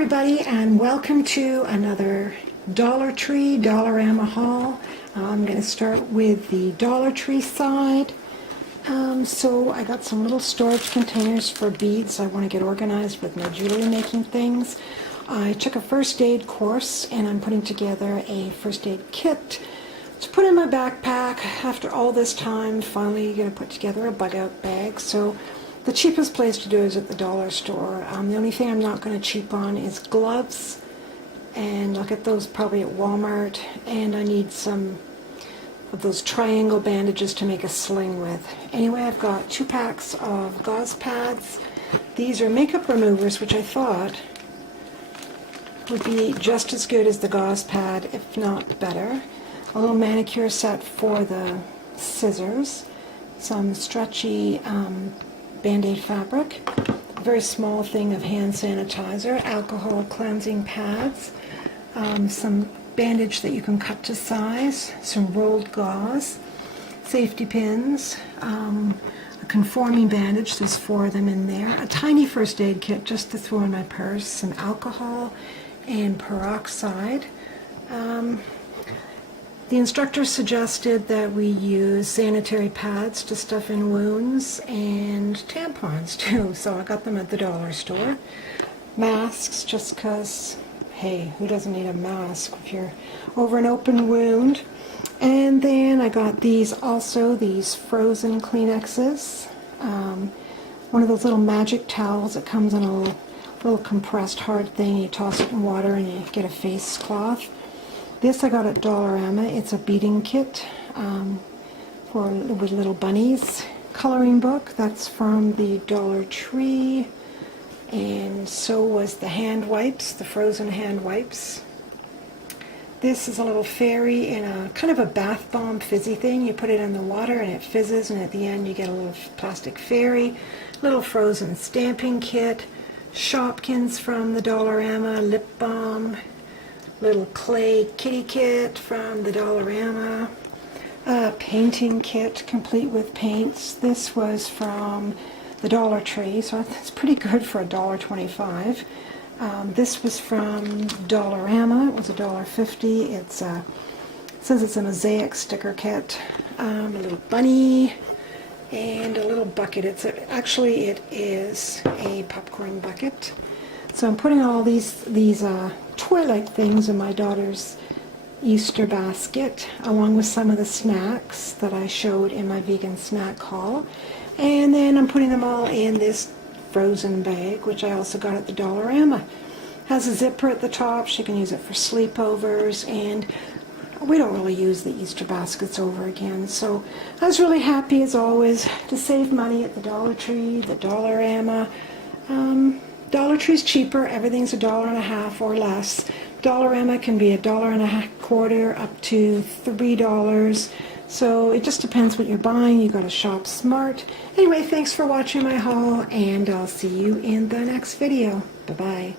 everybody, and welcome to another Dollar Tree Dollarama haul. I'm going to start with the Dollar Tree side. So I got some little storage containers for beads. I want to get organized with my jewelry making things. I took a first aid course and I'm putting together a first aid kit to put in my backpack. After all this time, finally going to put together a bug out bag. So the cheapest place to do is at the dollar store. The only thing I'm not going to cheap on is gloves, and I'll get those probably at Walmart. And I need some of those triangle bandages to make a sling with. Anyway, I've got 2 packs of gauze pads. These are makeup removers, which I thought would be just as good as the gauze pad, if not better. A little manicure set for the scissors, some stretchy Band-Aid fabric, a very small thing of hand sanitizer, alcohol cleansing pads, some bandage that you can cut to size, some rolled gauze, safety pins, a conforming bandage, there's 4 of them in there, a tiny first aid kit just to throw in my purse, some alcohol and peroxide. The instructor suggested that we use sanitary pads to stuff in wounds and tampons too, so I got them at the dollar store. Masks, just because, hey, who doesn't need a mask if you're over an open wound? And then I got these also, these frozen Kleenexes. One of those little magic towels that comes in a little compressed hard thing. You toss it in water and you get a face cloth. This I got at Dollarama. It's a beading kit with little bunnies. Coloring book, that's from the Dollar Tree. And so was the hand wipes, the frozen hand wipes. This is a little fairy in a kind of a bath bomb fizzy thing. You put it in the water and it fizzes, and at the end you get a little plastic fairy. Little frozen stamping kit. Shopkins from the Dollarama, lip balm. Little clay kitty kit from the Dollarama, a painting kit complete with paints. This was from the Dollar Tree, so that's pretty good for $1.25. This was from Dollarama. It was $1.50. It says it's a mosaic sticker kit. A little bunny and a little bucket. It is a popcorn bucket. So I'm putting all these toy-like things in my daughter's Easter basket, along with some of the snacks that I showed in my vegan snack haul. And then I'm putting them all in this frozen bag, which I also got at the Dollarama. Has a zipper at the top. She can use it for sleepovers, and we don't really use the Easter baskets over again. So I was really happy, as always, to save money at the Dollar Tree, the Dollarama. Dollar Tree's cheaper. Everything's $1.50 or less. Dollarama can be $1.25 up to $3. So it just depends what you're buying. You got to shop smart. Anyway, thanks for watching my haul, and I'll see you in the next video. Bye-bye.